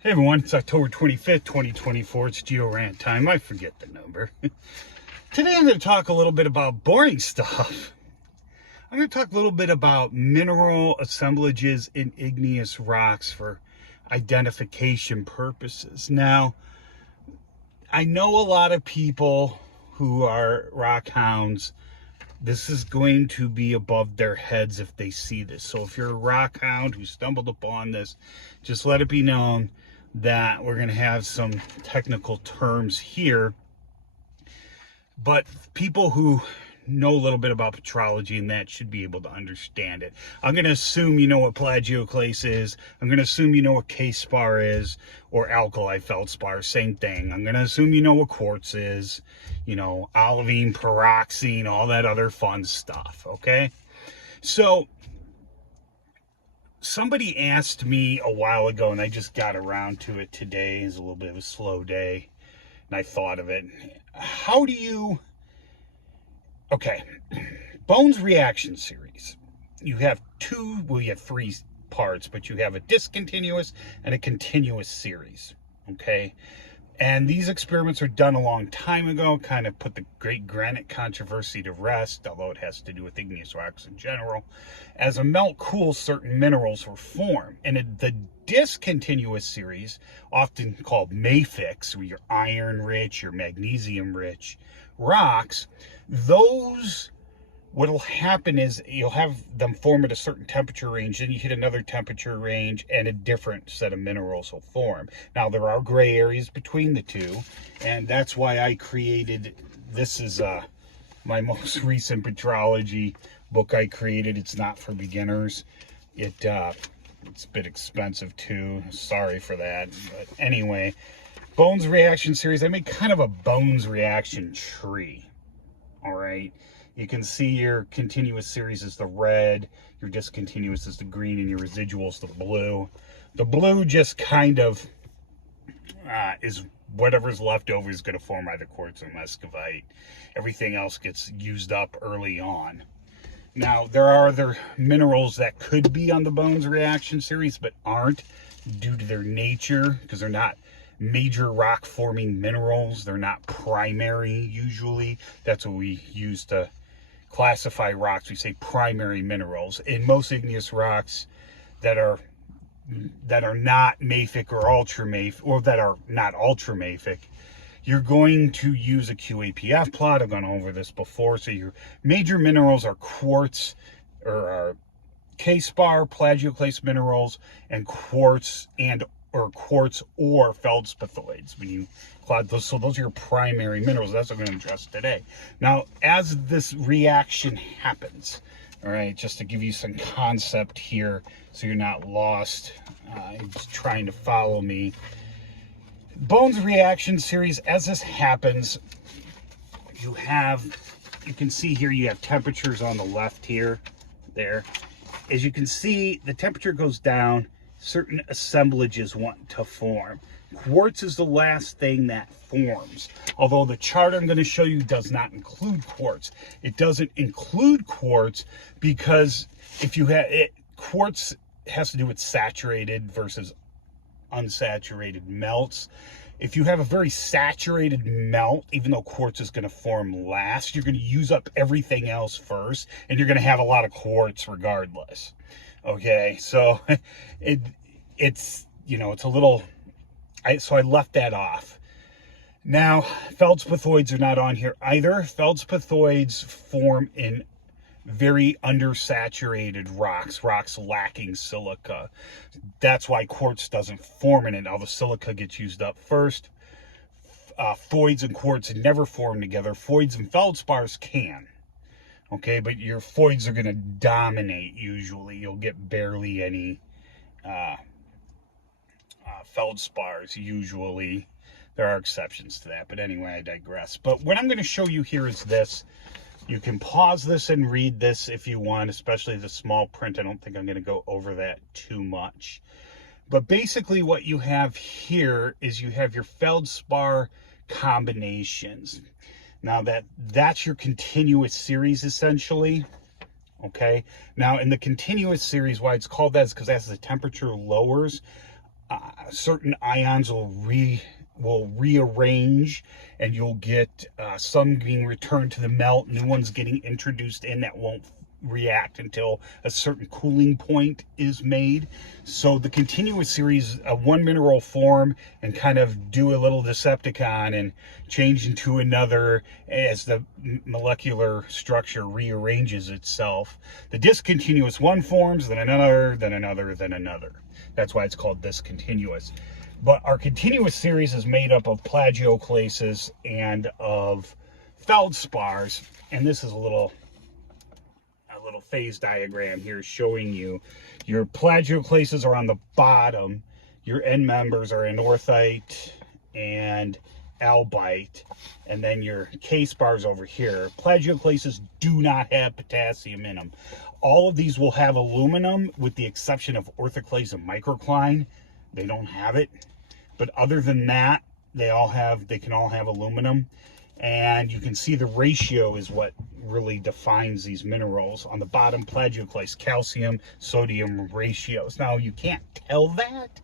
Hey everyone, it's October 25th, 2024. It's Geo-Rant time. I forget the number. Today I'm going to talk a little bit about boring stuff. I'm going to talk a little bit about mineral assemblages in igneous rocks for identification purposes. Now, I know a lot of people who are rock hounds. This is going to be above their heads if they see this. So if you're a rock hound who stumbled upon this, just let it be known that we're going to have some technical terms here. But people who know a little bit about petrology and that should be able to understand it. I'm going to assume you know what plagioclase is. I'm going to assume you know what K-spar is, or alkali feldspar, same thing. I'm going to assume you know what quartz is, you know, olivine, pyroxene, all that other fun stuff, okay? So somebody asked me a while ago, and I just got around to it today. It's a little bit of a slow day, and I thought of it. How do you... Okay, Bones reaction series. You have three parts, but you have a discontinuous and a continuous series, okay? And these experiments were done a long time ago, kind of put the great granite controversy to rest, although it has to do with igneous rocks in general. As a melt cools, certain minerals were formed. And the discontinuous series, often called mafics, or your iron-rich, your magnesium-rich rocks, those, what'll happen is you'll have them form at a certain temperature range, then you hit another temperature range and a different set of minerals will form. Now there are gray areas between the two, and that's why I created, this is my most recent petrology book I created. It's not for beginners. It's a bit expensive too, sorry for that. But anyway, Bones reaction series, I made kind of a Bones reaction tree. All right, you can see your continuous series is the red, your discontinuous is the green, and your residuals the blue. The blue just kind of is whatever's left over is going to form either quartz or muscovite. Everything else gets used up early on. Now, there are other minerals that could be on the Bones reaction series, but aren't due to their nature, because they're not major rock forming minerals. They're not primary usually. That's what we use to classify rocks. We say primary minerals. In most igneous rocks that are not mafic or ultramafic, or that are not ultramafic, you're going to use a QAPF plot. I've gone over this before. So your major minerals are quartz, or are K-spar, plagioclase minerals, and quartz or feldspathoids. When you cloud those, so those are your primary minerals. That's what I'm going to address today. Now, as this reaction happens, all right, just to give you some concept here, so you're not lost, just trying to follow me. Bones reaction series, as this happens, you can see here, you have temperatures on the left here, there. As you can see, the temperature goes down, certain assemblages want to form. Quartz is the last thing that forms. Although the chart I'm going to show you does not include quartz. It doesn't include quartz because if you have it, quartz has to do with saturated versus unsaturated melts. If you have a very saturated melt, even though quartz is going to form last, you're going to use up everything else first, and you're going to have a lot of quartz regardless. Okay, so it's you know, it's a little, so I left that off. Now, feldspathoids are not on here either. Feldspathoids form in very undersaturated rocks lacking silica. That's why quartz doesn't form in it. All the silica gets used up first. Foids and quartz never form together. Foids and feldspars can. Okay, but your foids are going to dominate usually. You'll get barely any feldspars usually. There are exceptions to that, but anyway, I digress. But what I'm going to show you here is this. You can pause this and read this if you want, especially the small print. I don't think I'm going to go over that too much. But basically what you have here is you have your feldspar combinations. Now that's your continuous series essentially. Okay. Now in the continuous series, why it's called that is because as the temperature lowers, certain ions will rearrange, and you'll get some being returned to the melt, new ones getting introduced in that won't react until a certain cooling point is made. So the continuous series, one mineral form and kind of do a little Decepticon and change into another as the molecular structure rearranges itself. The discontinuous one forms, then another, then another, then another. That's why it's called discontinuous. But our continuous series is made up of plagioclases and of feldspars, and this is a little phase diagram here showing you your plagioclases are on the bottom, your end members are anorthite and albite, and then your K-spars over here. Plagioclases do not have potassium in them. All of these will have aluminum with the exception of orthoclase and microcline. They don't have it, but other than that, they can all have aluminum. And you can see the ratio is what really defines these minerals. On the bottom, plagioclase, calcium, sodium ratios. Now, you can't tell that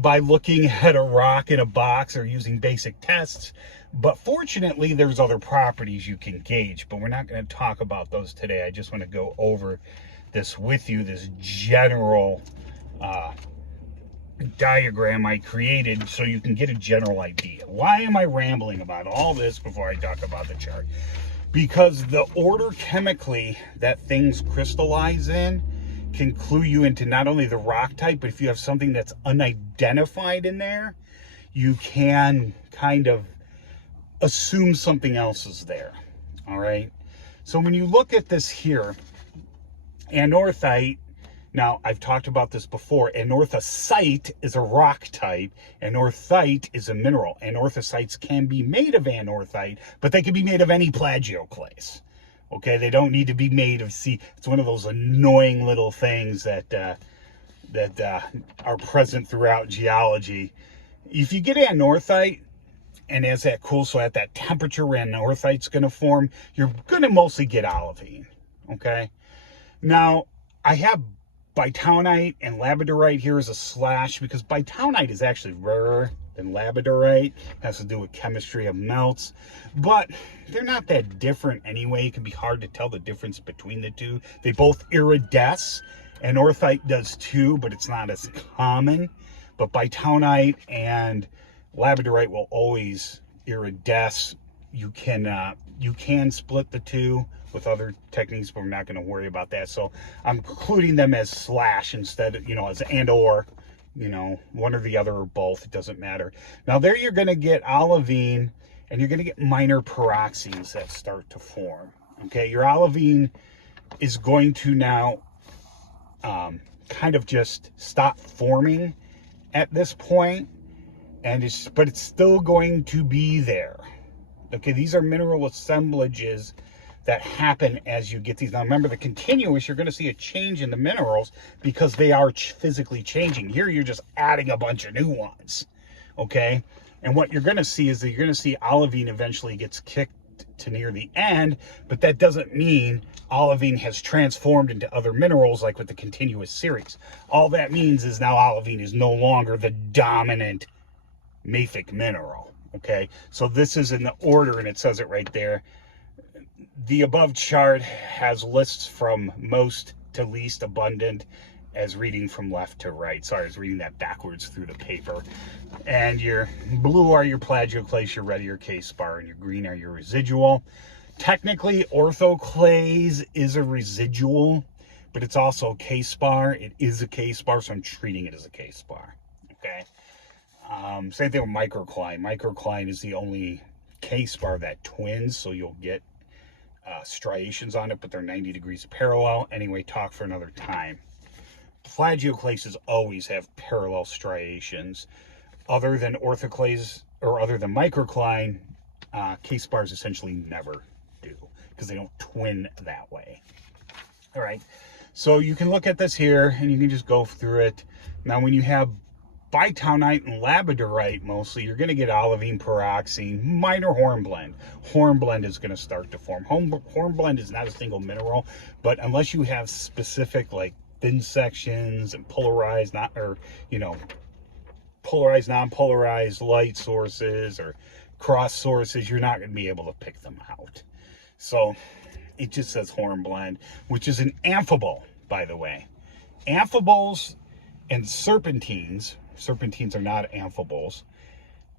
by looking at a rock in a box or using basic tests, but fortunately, there's other properties you can gauge, but we're not going to talk about those today. I just want to go over this with you, this general diagram I created so you can get a general idea. Why am I rambling about all this before I talk about the chart? Because the order chemically that things crystallize in can clue you into not only the rock type, but if you have something that's unidentified in there, you can kind of assume something else is there. All right. So when you look at this here, anorthite, now, I've talked about this before. Anorthosite is a rock type. Anorthite is a mineral. Anorthosites can be made of anorthite, but they can be made of any plagioclase. Okay, they don't need to be made of, see, it's one of those annoying little things that are present throughout geology. If you get anorthite, and as that cools, so at that temperature where anorthite's going to form, you're going to mostly get olivine. Okay, now, I have bitaunite and labradorite here is a slash because bitaunite is actually rarer than labradorite. It has to do with chemistry of melts, but they're not that different anyway. It can be hard to tell the difference between the two. They both iridesce. Anorthite does too, but it's not as common. But bitaunite and labradorite will always iridesce. You can split the two with other techniques, but we're not going to worry about that. So I'm including them as slash instead of, as and or, one or the other or both. It doesn't matter. Now there you're going to get olivine and you're going to get minor peroxides that start to form. Okay, your olivine is going to now kind of just stop forming at this point, but it's still going to be there. Okay, these are mineral assemblages that happen as you get these. Now remember, the continuous, you're going to see a change in the minerals because they are physically changing. Here you're just adding a bunch of new ones, okay? And what you're going to see is that you're going to see olivine eventually gets kicked to near the end, but that doesn't mean olivine has transformed into other minerals like with the continuous series. All that means is now olivine is no longer the dominant mafic mineral, okay? So this is in the order, and it says it right there. The above chart has lists from most to least abundant as reading from left to right. Sorry, I was reading that backwards through the paper. And your blue are your plagioclase, your red are your K-spar, and your green are your residual. Technically, orthoclase is a residual, but it's also a K-spar. It is a K-spar, so I'm treating it as a K-spar, okay? Same thing with microcline. Microcline is the only K-spar that twins, so you'll get striations on it, but they're 90 degrees parallel. Anyway, talk for another time. Plagioclases always have parallel striations. Other than orthoclase or other than microcline, K-spars essentially never do because they don't twin that way. All right, so you can look at this here and you can just go through it. Now, when you have bitaunite and labradorite, mostly, you're going to get olivine, pyroxene, minor hornblende. Hornblende is going to start to form. Hornblende is not a single mineral, but unless you have specific, like, thin sections and polarized, polarized, non-polarized light sources or cross sources, you're not going to be able to pick them out. So it just says hornblende, which is an amphibole, by the way. Amphiboles and serpentines are not amphiboles,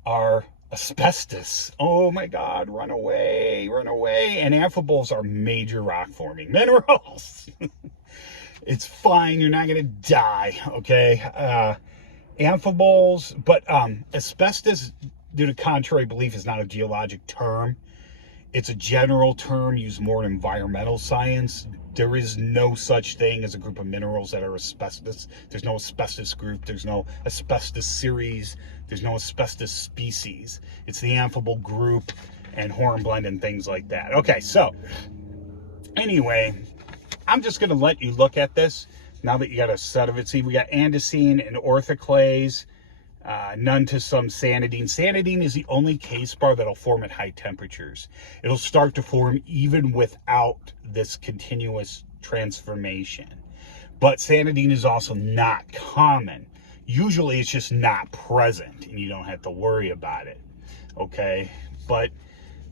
are asbestos. Oh my God, run away, run away. And amphiboles are major rock forming minerals. It's fine, you're not gonna die, okay? Amphiboles, but asbestos, due to contrary belief, is not a geologic term. It's a general term used more in environmental science. There is no such thing as a group of minerals that are asbestos. There's no asbestos group. There's no asbestos series. There's no asbestos species. It's the amphibole group and hornblende and things like that. Okay, so anyway, I'm just going to let you look at this now that you got a set of it. See, we got andesine and orthoclase. None to some sanidine. Sanidine is the only K spar that'll form at high temperatures. It'll start to form even without this continuous transformation. But sanidine is also not common. Usually it's just not present and you don't have to worry about it. Okay, but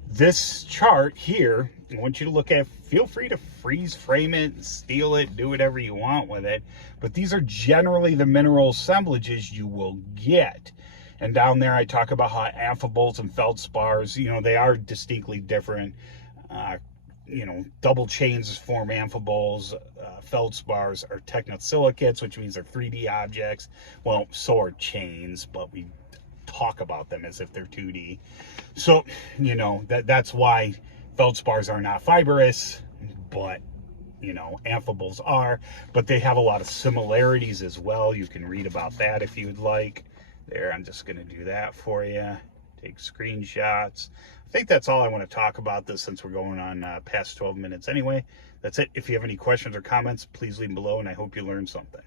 this chart here, I want you to look at, feel free to freeze frame it, steal it, do whatever you want with it. But these are generally the mineral assemblages you will get. And down there I talk about how amphiboles and feldspars, you know, they are distinctly different. You know, double chains form amphiboles. Feldspars are technosilicates, which means they're 3D objects. Well, so are chains, but we talk about them as if they're 2D. So, you know, that's why feldspars are not fibrous, but, you know, amphiboles are. But they have a lot of similarities as well. You can read about that if you would like. There, I'm just going to do that for you. Take screenshots. I think that's all I want to talk about this, since we're going on past 12 minutes anyway. That's it. If you have any questions or comments, please leave them below, and I hope you learned something.